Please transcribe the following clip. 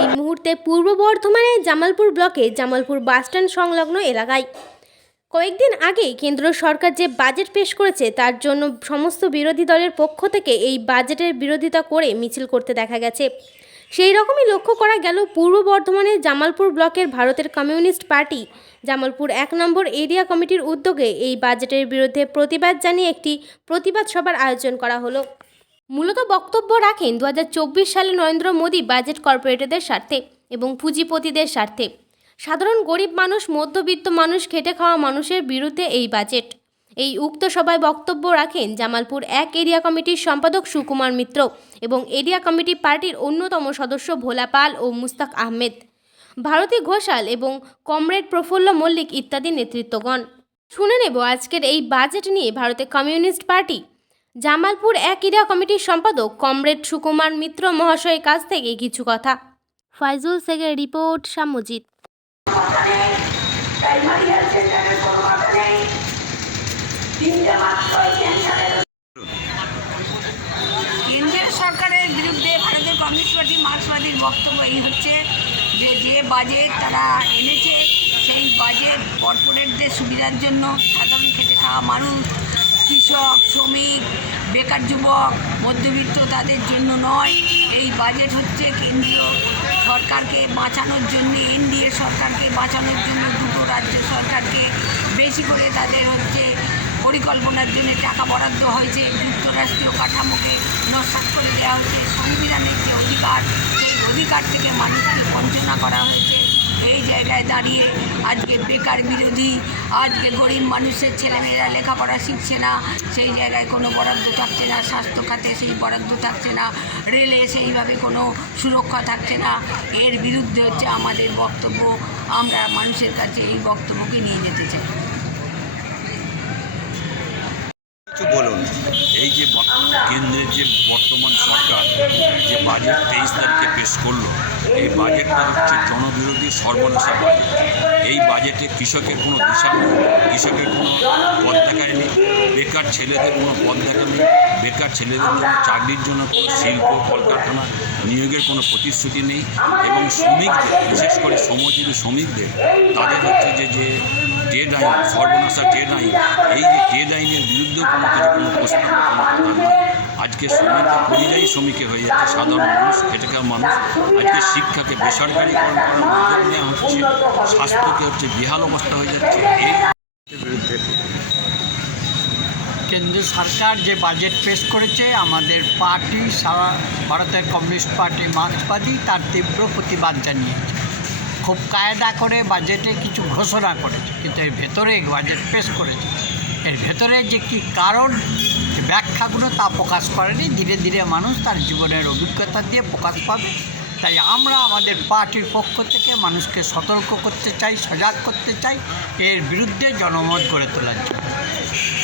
এই মুহূর্তে পূর্ব বর্ধমানের জামালপুর ব্লকে জামালপুর বাসস্ট্যান্ড সংলগ্ন এলাকায়। কয়েকদিন আগেই কেন্দ্র সরকার যে বাজেট পেশ করেছে, তার জন্য সমস্ত বিরোধী দলের পক্ষ থেকে এই বাজেটের বিরোধিতা করে মিছিল করতে দেখা গেছে। সেই রকমই লক্ষ্য করা গেল পূর্ব বর্ধমানের জামালপুর ব্লকের ভারতের কমিউনিস্ট পার্টি, জামালপুর এক নম্বর এরিয়া কমিটির উদ্যোগে এই বাজেটের বিরুদ্ধে প্রতিবাদ জানিয়ে একটি প্রতিবাদ সভার আয়োজন করা হলো। মূলত বক্তব্য রাখেন দু হাজার চব্বিশ সালে নরেন্দ্র মোদী বাজেট কর্পোরেটরদের স্বার্থে এবং পুঁজিপতিদের স্বার্থে। সাধারণ গরিব মানুষ, মধ্যবিত্ত মানুষ, খেটে খাওয়া মানুষের বিরুদ্ধে এই বাজেট এই উক্ত সভায় বক্তব্য রাখেন জামালপুর এক এরিয়া কমিটির সম্পাদক সুকুমার মিত্র এবং এরিয়া কমিটি পার্টির অন্যতম সদস্য ভোলা পাল ও মুস্তাক আহমেদ। ভারতী ঘোষাল এবং কমরেড প্রফুল্ল মল্লিক ইত্যাদি নেতৃত্বগণ। শুনে নেব আজকের এই বাজেট নিয়ে ভারতের কমিউনিস্ট পার্টি। জামালপুর এক এরিয়া কমিটির সম্পাদক কমরেড সুকুমার মিত্র মহাশয়ের কাছ থেকে কিছু কথা। ফাইজুল শেখের রিপোর্ট ক্যান্সারের কেন্দ্রের সরকারের বিরুদ্ধে ভারতের কমিউনিস্ট পার্টি মার্ক্সবাদীর বক্তব্য এই হচ্ছে যে যে বাজেট তারা এনেছে, সেই বাজেট কর্পোরেটদের সুবিধার জন্য সাধারণ খেটে খাওয়া মানুষ কৃষক, শ্রমিক, বেকার যুবক, মধ্যবিত্ত তাদের জন্য নয়। এই বাজেট হচ্ছে কেন্দ্রীয় সরকারকে বাঁচানোর জন্য, এনডিএ সরকারকে বাঁচানোর জন্য দুটো রাজ্য সরকারকে বেশি করে তাদের হচ্ছে পরিকল্পনার জন্য টাকা বরাদ্দ হয়েছে। যুক্তরাষ্ট্রীয় কাঠামোকে নস্বাত করে দেওয়া হয়েছে সংবিধানের যে অধিকার, সেই অধিকার থেকে মানুষকে বঞ্চনা করা হয়েছে। এই জায়গায় দাঁড়িয়ে আজকে বেকার বিরোধী, আজকে গরিব মানুষের ছেলেমেয়েরা লেখাপড়া শিখছে না, সেই জায়গায় কোনো বরাদ্দ থাকছে না, স্বাস্থ্য খাতে সেই বরাদ্দ থাকছে না, রেলে সেইভাবে কোনো সুরক্ষা থাকছে না। এর বিরুদ্ধে হচ্ছে আমাদের বক্তব্য, আমরা মানুষের কাছে এই বক্তব্যকে নিয়ে যেতে চাই। বলুন, এই যে কেন্দ্রের যে বর্তমান সরকার, যে বাজেট তেইশ তারিখে পেশ করল এই বাজেটটা হচ্ছে জনবিরোধী সর্বনাশা বাজেট। এই বাজেটে কৃষকের কোনো দিশা নেই, কৃষকের কোনো পথ দেখায় নেই, বেকার ছেলেদের কোনো পথ দেখা নেই, বেকার ছেলেদের জন্য চাকরির জন্য কোনো শিল্প, কলকারখানা নিয়োগের কোনো প্রতিশ্রুতি নেই এবং শ্রমিকদের, বিশেষ করে শ্রমজীবী শ্রমিকদের, তাদের হচ্ছে যে যে ট্রেড আইন সর্বনাশা ট্রেড আইন এই যে ট্রেড আইনের বিরুদ্ধেও কোনো কিছু কোনো প্রস্তাব কোনো কথা নয় আজকে শ্রমিক পরিযায়ী শ্রমিকে হয়ে যাচ্ছে সাধারণ মানুষ খেটে খাওয়া মানুষ। আজকে শিক্ষাকে বেসরকারিকরণ করার উদ্যোগ নেওয়া হচ্ছে স্বাস্থ্যকে হচ্ছে বিহাল অবস্থা হয়ে যাচ্ছে। এই বিরুদ্ধে। কেন্দ্রীয় সরকার যে বাজেট পেশ করেছে আমাদের পার্টি সারা ভারতের কমিউনিস্ট পার্টি মার্ক্সবাদী তার তীব্র প্রতিবাদ জানিয়েছে। খুব কায়দা করে বাজেটে কিছু ঘোষণা করেছে কিন্তু এর ভেতরে বাজেট পেশ করেছে। এর ভেতরে যে কি কারণ ব্যাখ্যাগুলো তা প্রকাশ করেনি। ধীরে ধীরে মানুষ তার জীবনের অভিজ্ঞতা দিয়ে প্রকাশ পাবে। তাই আমরা আমাদের পার্টির পক্ষ থেকে মানুষকে সতর্ক করতে চাই, সজাগ করতে চাই। এর বিরুদ্ধে জনমত গড়ে তোলার জন্য।